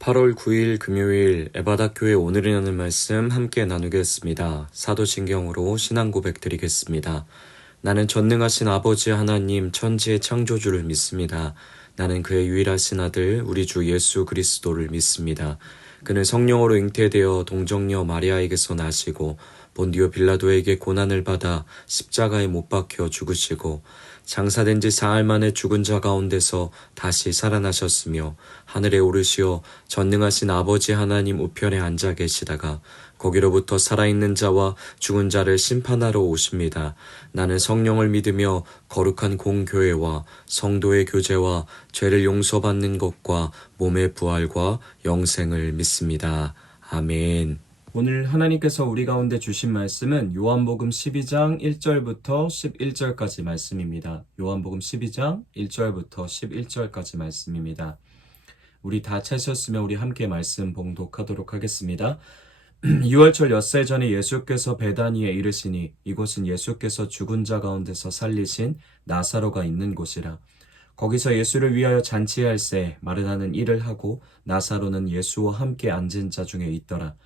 8월 9일 금요일 에바다교회 오늘이 나눌 말씀 함께 나누겠습니다. 사도신경으로 신앙 고백 드리겠습니다. 나는 전능하신 아버지 하나님 천지의 창조주를 믿습니다. 나는 그의 유일하신 아들 우리 주 예수 그리스도를 믿습니다. 그는 성령으로 잉태되어 동정녀 마리아에게서 나시고 본디오 빌라도에게 고난을 받아 십자가에 못 박혀 죽으시고 장사된 지 사흘 만에 죽은 자 가운데서 다시 살아나셨으며 하늘에 오르시어 전능하신 아버지 하나님 우편에 앉아 계시다가 거기로부터 살아있는 자와 죽은 자를 심판하러 오십니다. 나는 성령을 믿으며 거룩한 공교회와 성도의 교제와 죄를 용서받는 것과 몸의 부활과 영생을 믿습니다. 아멘. 오늘 하나님께서 우리 가운데 주신 말씀은 요한복음 12장 1절부터 11절까지 말씀입니다. 요한복음 12장 1절부터 11절까지 말씀입니다. 우리 다 찾으셨으면 우리 함께 말씀 봉독하도록 하겠습니다. 6월절 엿새 전에 예수께서 베다니에 이르시니 이곳은 예수께서 죽은 자 가운데서 살리신 나사로가 있는 곳이라. 거기서 예수를 위하여 잔치할새 마르다는 일을 하고 나사로는 예수와 함께 앉은 자 중에 있더라.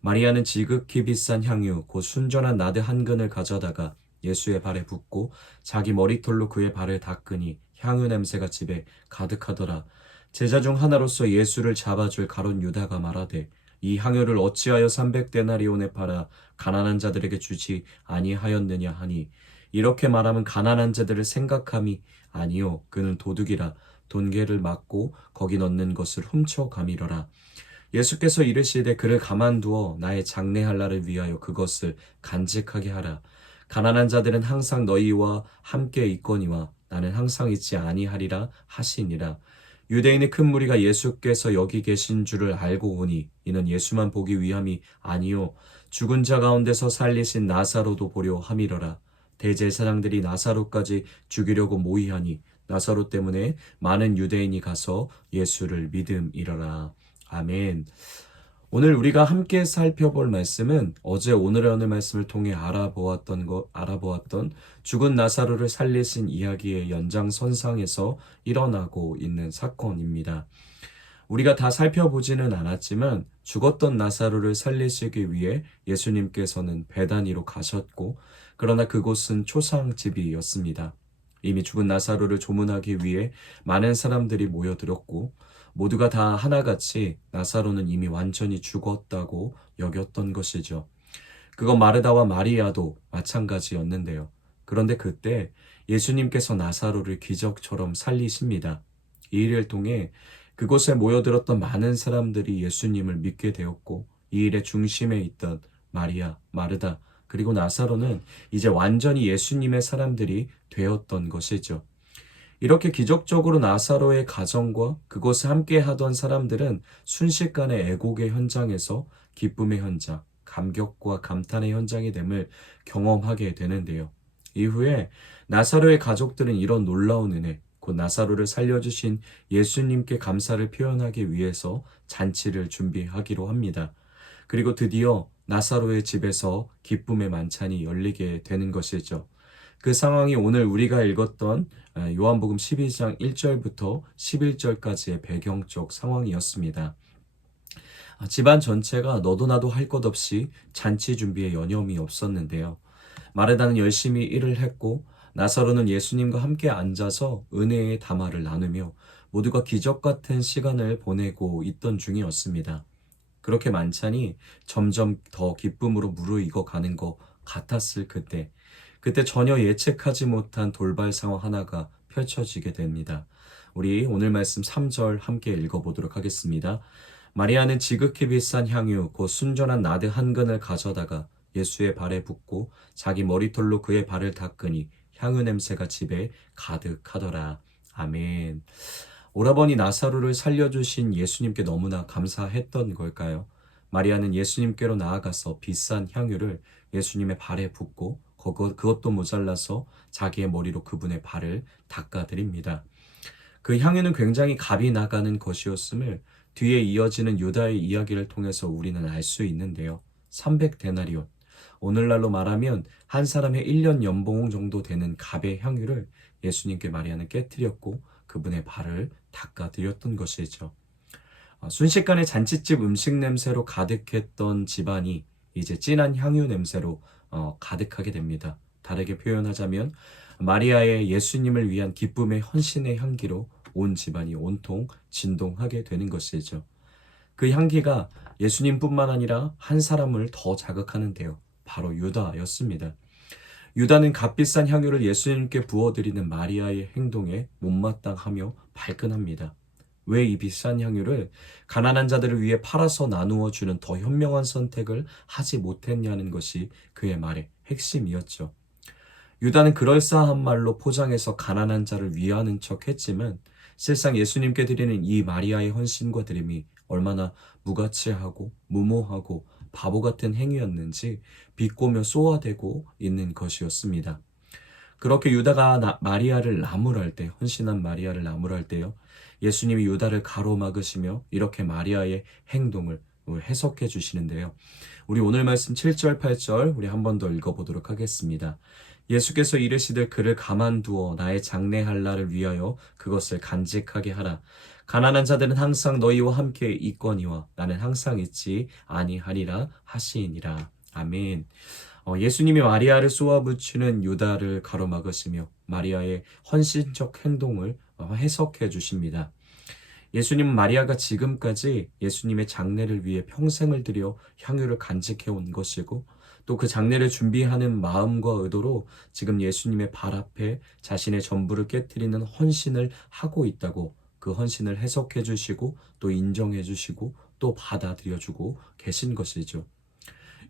마리아는 지극히 비싼 향유 곧 순전한 나드 한 근을 가져다가 예수의 발에 붓고 자기 머리털로 그의 발을 닦으니 향유 냄새가 집에 가득하더라. 제자 중 하나로서 예수를 잡아줄 가룟 유다가 말하되 이 향유를 어찌하여 300데나리온에 팔아 가난한 자들에게 주지 아니하였느냐 하니 이렇게 말하면 가난한 자들을 생각함이 아니요 그는 도둑이라 돈계를 막고 거기 넣는 것을 훔쳐가미러라. 예수께서 이르시되 그를 가만두어 나의 장래할 날을 위하여 그것을 간직하게 하라. 가난한 자들은 항상 너희와 함께 있거니와 나는 항상 있지 아니하리라 하시니라. 유대인의 큰 무리가 예수께서 여기 계신 줄을 알고 오니 이는 예수만 보기 위함이 아니요 죽은 자 가운데서 살리신 나사로도 보려 함이러라. 대제사장들이 나사로까지 죽이려고 모의하니 나사로 때문에 많은 유대인이 가서 예수를 믿음이러라. 아멘. 오늘 우리가 함께 살펴볼 말씀은 어제 오늘의 오늘 말씀을 통해 알아보았던 죽은 나사로를 살리신 이야기의 연장선상에서 일어나고 있는 사건입니다. 우리가 다 살펴보지는 않았지만 죽었던 나사로를 살리시기 위해 예수님께서는 베다니로 가셨고 그러나 그곳은 초상집이었습니다. 이미 죽은 나사로를 조문하기 위해 많은 사람들이 모여들었고 모두가 다 하나같이 나사로는 이미 완전히 죽었다고 여겼던 것이죠. 그건 마르다와 마리아도 마찬가지였는데요. 그런데 그때 예수님께서 나사로를 기적처럼 살리십니다. 이 일을 통해 그곳에 모여들었던 많은 사람들이 예수님을 믿게 되었고 이 일의 중심에 있던 마리아, 마르다, 그리고 나사로는 이제 완전히 예수님의 사람들이 되었던 것이죠. 이렇게 기적적으로 나사로의 가정과 그곳에 함께 하던 사람들은 순식간에 애곡의 현장에서 기쁨의 현장, 감격과 감탄의 현장이 됨을 경험하게 되는데요. 이후에 나사로의 가족들은 이런 놀라운 은혜, 곧 나사로를 살려주신 예수님께 감사를 표현하기 위해서 잔치를 준비하기로 합니다. 그리고 드디어 나사로의 집에서 기쁨의 만찬이 열리게 되는 것이죠. 그 상황이 오늘 우리가 읽었던 요한복음 12장 1절부터 11절까지의 배경적 상황이었습니다. 집안 전체가 너도 나도 할 것 없이 잔치 준비에 여념이 없었는데요. 마르다는 열심히 일을 했고 나사로는 예수님과 함께 앉아서 은혜의 담화를 나누며 모두가 기적 같은 시간을 보내고 있던 중이었습니다. 그렇게 만찬이 점점 더 기쁨으로 무르익어 가는 것 같았을 그때 전혀 예측하지 못한 돌발 상황 하나가 펼쳐지게 됩니다. 우리 오늘 말씀 3절 함께 읽어보도록 하겠습니다. 마리아는 지극히 비싼 향유 곧 순전한 나드 한 근을 가져다가 예수의 발에 붓고 자기 머리털로 그의 발을 닦으니 향유 냄새가 집에 가득하더라. 아멘. 오라버니 나사로를 살려주신 예수님께 너무나 감사했던 걸까요? 마리아는 예수님께로 나아가서 비싼 향유를 예수님의 발에 붓고 그것도 모자라서 자기의 머리로 그분의 발을 닦아드립니다. 그 향유는 굉장히 값이 나가는 것이었음을 뒤에 이어지는 유다의 이야기를 통해서 우리는 알 수 있는데요. 300데나리온, 오늘날로 말하면 한 사람의 1년 연봉 정도 되는 값의 향유를 예수님께 마리아는 깨뜨렸고 그분의 발을 닦아드렸던 것이죠. 순식간에 잔칫집 음식 냄새로 가득했던 집안이 이제 진한 향유 냄새로 가득하게 됩니다. 다르게 표현하자면 마리아의 예수님을 위한 기쁨의 헌신의 향기로 온 집안이 온통 진동하게 되는 것이죠. 그 향기가 예수님뿐만 아니라 한 사람을 더 자극하는데요. 바로 유다였습니다. 유다는 값비싼 향유를 예수님께 부어드리는 마리아의 행동에 못마땅하며 발끈합니다. 왜 이 비싼 향유를 가난한 자들을 위해 팔아서 나누어 주는 더 현명한 선택을 하지 못했냐는 것이 그의 말의 핵심이었죠. 유다는 그럴싸한 말로 포장해서 가난한 자를 위하는 척 했지만 실상 예수님께 드리는 이 마리아의 헌신과 드림이 얼마나 무가치하고 무모하고 바보 같은 행위였는지 비꼬며 쏘아대고 있는 것이었습니다. 그렇게 유다가 마리아를 나무랄 때, 헌신한 마리아를 나무랄 때요, 예수님이 유다를 가로막으시며 이렇게 마리아의 행동을 해석해 주시는데요. 우리 오늘 말씀 7절, 8절 우리 한 번 더 읽어보도록 하겠습니다. 예수께서 이르시되 그를 가만두어 나의 장래할 날을 위하여 그것을 간직하게 하라. 가난한 자들은 항상 너희와 함께 있거니와 나는 항상 있지 아니하리라 하시니라. 아멘. 예수님이 마리아를 쏘아붙이는 유다를 가로막으시며 마리아의 헌신적 행동을 해석해 주십니다. 예수님은 마리아가 지금까지 예수님의 장례를 위해 평생을 들여 향유를 간직해 온 것이고 또 그 장례를 준비하는 마음과 의도로 지금 예수님의 발 앞에 자신의 전부를 깨뜨리는 헌신을 하고 있다고 그 헌신을 해석해 주시고 또 인정해 주시고 또 받아들여 주고 계신 것이죠.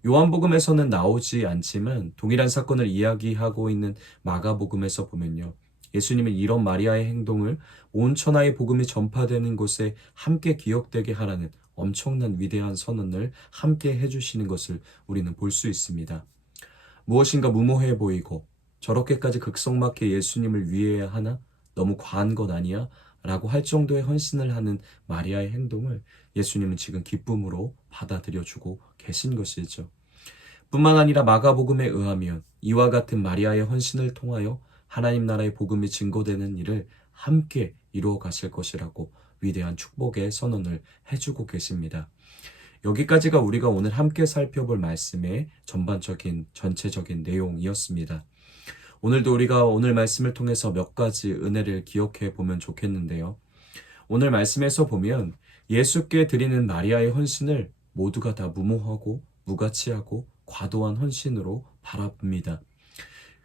요한복음에서는 나오지 않지만 동일한 사건을 이야기하고 있는 마가복음에서 보면요. 예수님은 이런 마리아의 행동을 온 천하의 복음이 전파되는 곳에 함께 기억되게 하라는 엄청난 위대한 선언을 함께 해주시는 것을 우리는 볼 수 있습니다. 무엇인가 무모해 보이고 저렇게까지 극성맞게 예수님을 위해야 하나? 너무 과한 것 아니야? 라고 할 정도의 헌신을 하는 마리아의 행동을 예수님은 지금 기쁨으로 받아들여주고 계신 것이죠. 뿐만 아니라 마가복음에 의하면 이와 같은 마리아의 헌신을 통하여 하나님 나라의 복음이 증거되는 일을 함께 이루어 가실 것이라고 위대한 축복의 선언을 해주고 계십니다. 여기까지가 우리가 오늘 함께 살펴볼 말씀의 전체적인 내용이었습니다. 오늘도 우리가 오늘 말씀을 통해서 몇 가지 은혜를 기억해 보면 좋겠는데요. 오늘 말씀에서 보면 예수께 드리는 마리아의 헌신을 모두가 다 무모하고 무가치하고 과도한 헌신으로 바라봅니다.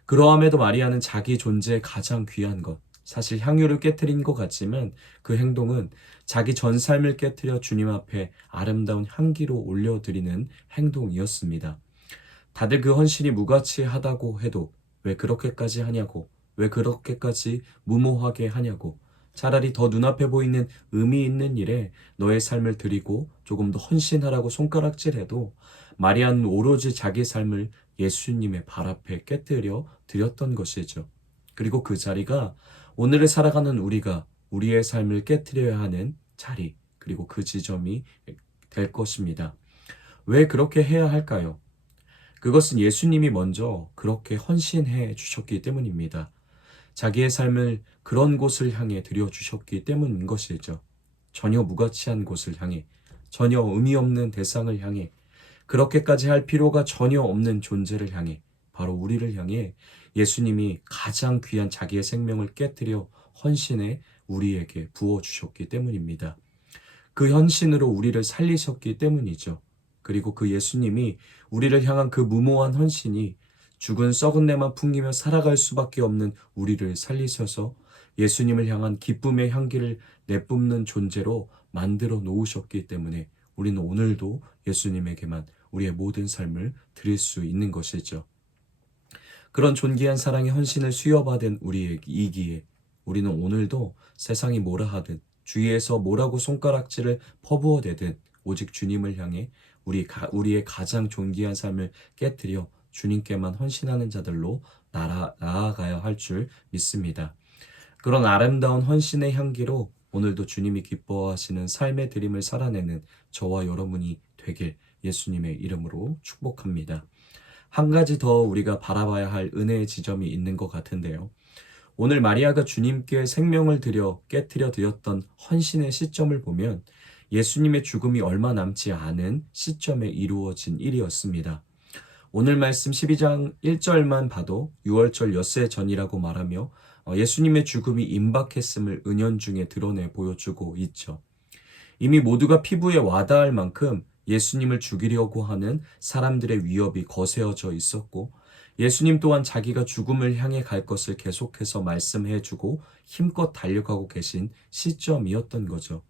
그러함에도 마리아는 자기 존재의 가장 귀한 것, 사실 향유를 깨트린 것 같지만 그 행동은 자기 전 삶을 깨트려 주님 앞에 아름다운 향기로 올려드리는 행동이었습니다. 다들 그 헌신이 무가치하다고 해도 왜 그렇게까지 하냐고, 왜 그렇게까지 무모하게 하냐고, 차라리 더 눈앞에 보이는 의미 있는 일에 너의 삶을 드리고 조금 더 헌신하라고 손가락질해도 마리아는 오로지 자기 삶을 예수님의 발 앞에 깨뜨려 드렸던 것이죠. 그리고 그 자리가 오늘을 살아가는 우리가 우리의 삶을 깨뜨려야 하는 자리, 그리고 그 지점이 될 것입니다. 왜 그렇게 해야 할까요? 그것은 예수님이 먼저 그렇게 헌신해 주셨기 때문입니다. 자기의 삶을 그런 곳을 향해 드려주셨기 때문인 것이죠. 전혀 무가치한 곳을 향해, 전혀 의미 없는 대상을 향해, 그렇게까지 할 필요가 전혀 없는 존재를 향해, 바로 우리를 향해 예수님이 가장 귀한 자기의 생명을 깨뜨려 헌신해 우리에게 부어주셨기 때문입니다. 그 헌신으로 우리를 살리셨기 때문이죠. 그리고 그 예수님이 우리를 향한 그 무모한 헌신이 죽은 썩은 내만 풍기며 살아갈 수밖에 없는 우리를 살리셔서 예수님을 향한 기쁨의 향기를 내뿜는 존재로 만들어 놓으셨기 때문에 우리는 오늘도 예수님에게만 우리의 모든 삶을 드릴 수 있는 것이죠. 그런 존귀한 사랑의 헌신을 수여받은 우리이기에 우리는 오늘도 세상이 뭐라 하든 주위에서 뭐라고 손가락질을 퍼부어대든 오직 주님을 향해 우리의 가장 존귀한 삶을 깨뜨려 주님께만 헌신하는 자들로 나아가야 할 줄 믿습니다. 그런 아름다운 헌신의 향기로 오늘도 주님이 기뻐하시는 삶의 드림을 살아내는 저와 여러분이 되길 예수님의 이름으로 축복합니다. 한 가지 더 우리가 바라봐야 할 은혜의 지점이 있는 것 같은데요. 오늘 마리아가 주님께 생명을 들여 깨뜨려 드렸던 헌신의 시점을 보면 예수님의 죽음이 얼마 남지 않은 시점에 이루어진 일이었습니다. 오늘 말씀 12장 1절만 봐도 6월절 엿새 전이라고 말하며 예수님의 죽음이 임박했음을 은연중에 드러내 보여주고 있죠. 이미 모두가 피부에 와닿을 만큼 예수님을 죽이려고 하는 사람들의 위협이 거세어져 있었고, 예수님 또한 자기가 죽음을 향해 갈 것을 계속해서 말씀해주고 힘껏 달려가고 계신 시점이었던 거죠.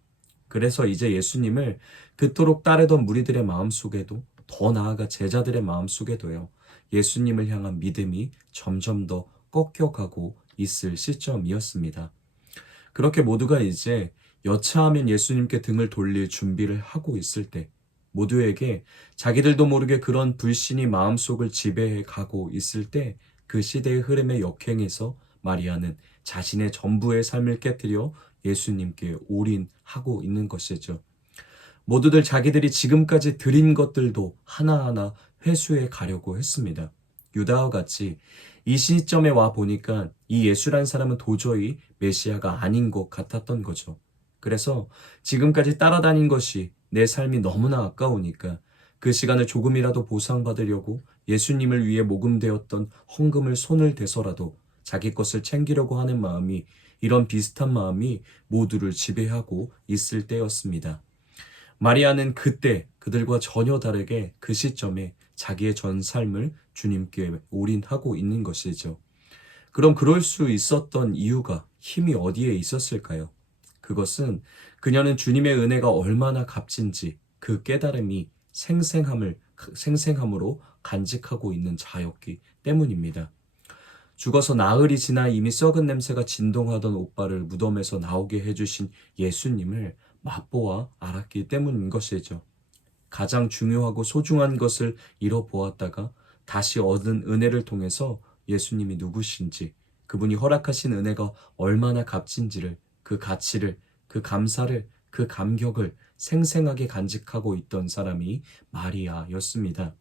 그래서 이제 예수님을 그토록 따르던 무리들의 마음속에도, 더 나아가 제자들의 마음속에도요, 예수님을 향한 믿음이 점점 더 꺾여가고 있을 시점이었습니다. 그렇게 모두가 이제 여차하면 예수님께 등을 돌릴 준비를 하고 있을 때, 모두에게 자기들도 모르게 그런 불신이 마음속을 지배해 가고 있을 때, 그 시대의 흐름에 역행해서 마리아는 자신의 전부의 삶을 깨뜨려 예수님께 올인하고 있는 것이죠. 모두들 자기들이 지금까지 드린 것들도 하나하나 회수해 가려고 했습니다. 유다와 같이 이 시점에 와 보니까 이 예수란 사람은 도저히 메시아가 아닌 것 같았던 거죠. 그래서 지금까지 따라다닌 것이 내 삶이 너무나 아까우니까 그 시간을 조금이라도 보상받으려고 예수님을 위해 모금되었던 헌금을 손을 대서라도 자기 것을 챙기려고 하는 마음이, 이런 비슷한 마음이 모두를 지배하고 있을 때였습니다. 마리아는 그때 그들과 전혀 다르게 그 시점에 자기의 전 삶을 주님께 올인하고 있는 것이죠. 그럼 그럴 수 있었던 이유가, 힘이 어디에 있었을까요? 그것은 그녀는 주님의 은혜가 얼마나 값진지 그 깨달음이 생생함으로 간직하고 있는 자였기 때문입니다. 죽어서 나흘이 지나 이미 썩은 냄새가 진동하던 오빠를 무덤에서 나오게 해주신 예수님을 맛보아 알았기 때문인 것이죠. 가장 중요하고 소중한 것을 잃어보았다가 다시 얻은 은혜를 통해서 예수님이 누구신지, 그분이 허락하신 은혜가 얼마나 값진지를, 그 가치를, 그 감사를, 그 감격을 생생하게 간직하고 있던 사람이 마리아였습니다.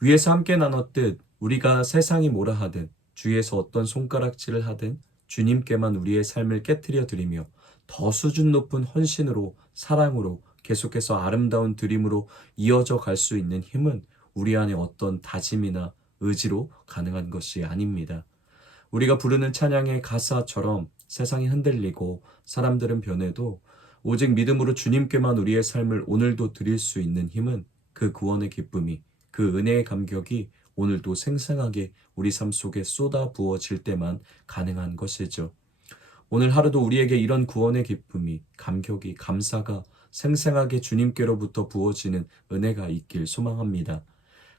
위에서 함께 나눴듯 우리가 세상이 뭐라 하든, 주위에서 어떤 손가락질을 하든 주님께만 우리의 삶을 깨트려 드리며 더 수준 높은 헌신으로, 사랑으로, 계속해서 아름다운 드림으로 이어져 갈 수 있는 힘은 우리 안에 어떤 다짐이나 의지로 가능한 것이 아닙니다. 우리가 부르는 찬양의 가사처럼 세상이 흔들리고 사람들은 변해도 오직 믿음으로 주님께만 우리의 삶을 오늘도 드릴 수 있는 힘은, 그 구원의 기쁨이, 그 은혜의 감격이 오늘도 생생하게 우리 삶 속에 쏟아 부어질 때만 가능한 것이죠. 오늘 하루도 우리에게 이런 구원의 기쁨이, 감격이, 감사가 생생하게 주님께로부터 부어지는 은혜가 있길 소망합니다.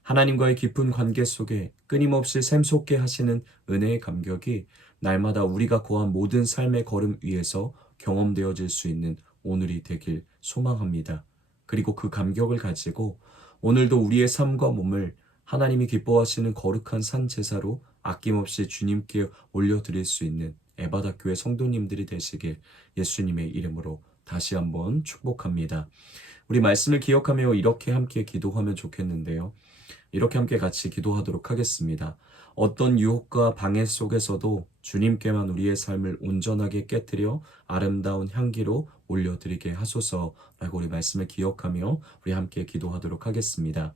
하나님과의 깊은 관계 속에 끊임없이 샘솟게 하시는 은혜의 감격이 날마다 우리가 거한 모든 삶의 걸음 위에서 경험되어질 수 있는 오늘이 되길 소망합니다. 그리고 그 감격을 가지고 오늘도 우리의 삶과 몸을 하나님이 기뻐하시는 거룩한 산 제사로 아낌없이 주님께 올려드릴 수 있는 에바다 교회 성도님들이 되시길 예수님의 이름으로 다시 한번 축복합니다. 우리 말씀을 기억하며 이렇게 함께 기도하면 좋겠는데요. 이렇게 함께 같이 기도하도록 하겠습니다. 어떤 유혹과 방해 속에서도 주님께만 우리의 삶을 온전하게 깨뜨려 아름다운 향기로 올려드리게 하소서라고 우리 말씀을 기억하며 우리 함께 기도하도록 하겠습니다.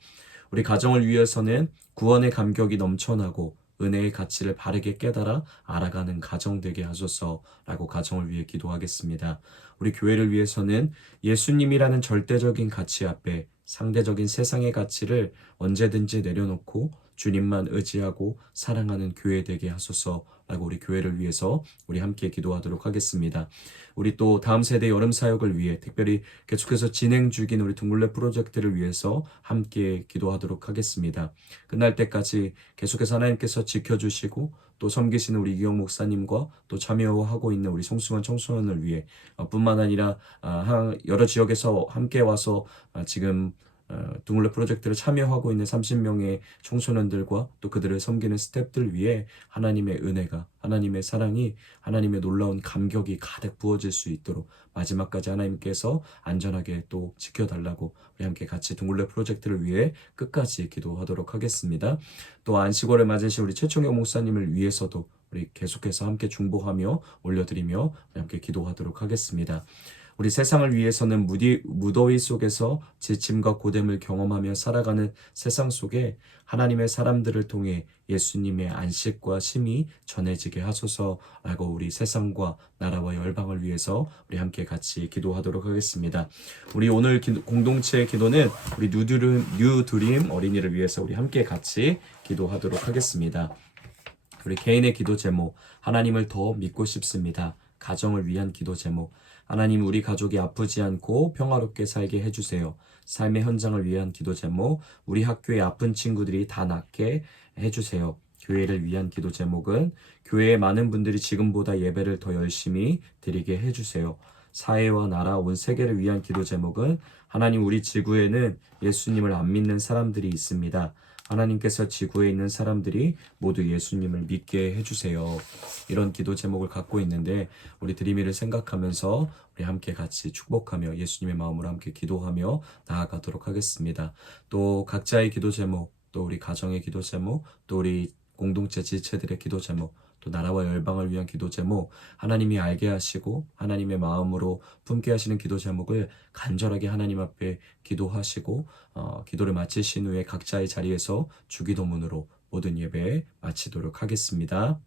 우리 가정을 위해서는 구원의 감격이 넘쳐나고 은혜의 가치를 바르게 깨달아 알아가는 가정 되게 하소서라고 가정을 위해 기도하겠습니다. 우리 교회를 위해서는 예수님이라는 절대적인 가치 앞에 상대적인 세상의 가치를 언제든지 내려놓고 주님만 의지하고 사랑하는 교회 되게 하소서라고 우리 교회를 위해서 우리 함께 기도하도록 하겠습니다. 우리 또 다음 세대 여름 사역을 위해 특별히 계속해서 진행 중인 우리 둥글레 프로젝트를 위해서 함께 기도하도록 하겠습니다. 끝날 때까지 계속해서 하나님께서 지켜주시고 또 섬기시는 우리 이경 목사님과 또 참여하고 있는 우리 송승환 청소년을 위해 뿐만 아니라 여러 지역에서 함께 와서 지금 둥글레 프로젝트를 참여하고 있는 30명의 청소년들과 또 그들을 섬기는 스태프들 위해 하나님의 은혜가, 하나님의 사랑이, 하나님의 놀라운 감격이 가득 부어질 수 있도록 마지막까지 하나님께서 안전하게 또 지켜달라고 우리 함께 같이 둥글레 프로젝트를 위해 끝까지 기도하도록 하겠습니다. 또 안식월을 맞으신 우리 최청영 목사님을 위해서도 우리 계속해서 함께 중보하며 올려드리며 우리 함께 기도하도록 하겠습니다. 우리 세상을 위해서는 무더위 속에서 지침과 고됨을 경험하며 살아가는 세상 속에 하나님의 사람들을 통해 예수님의 안식과 쉼이 전해지게 하소서라고 우리 세상과 나라와 열방을 위해서 우리 함께 같이 기도하도록 하겠습니다. 우리 오늘 공동체의 기도는 우리 뉴드림 어린이를 위해서 우리 함께 같이 기도하도록 하겠습니다. 우리 개인의 기도 제목, 하나님을 더 믿고 싶습니다. 가정을 위한 기도 제목, 하나님 우리 가족이 아프지 않고 평화롭게 살게 해주세요. 삶의 현장을 위한 기도 제목, 우리 학교의 아픈 친구들이 다 낫게 해주세요. 교회를 위한 기도 제목은 교회의 많은 분들이 지금보다 예배를 더 열심히 드리게 해주세요. 사회와 나라, 온 세계를 위한 기도 제목은 하나님 우리 지구에는 예수님을 안 믿는 사람들이 있습니다. 하나님께서 지구에 있는 사람들이 모두 예수님을 믿게 해주세요. 이런 기도 제목을 갖고 있는데 우리 드림이를 생각하면서 우리 함께 같이 축복하며 예수님의 마음으로 함께 기도하며 나아가도록 하겠습니다. 또 각자의 기도 제목, 또 우리 가정의 기도 제목, 또 우리 공동체 지체들의 기도 제목, 또 나라와 열방을 위한 기도 제목, 하나님이 알게 하시고 하나님의 마음으로 품게 하시는 기도 제목을 간절하게 하나님 앞에 기도하시고 기도를 마치신 후에 각자의 자리에서 주기도문으로 모든 예배 마치도록 하겠습니다.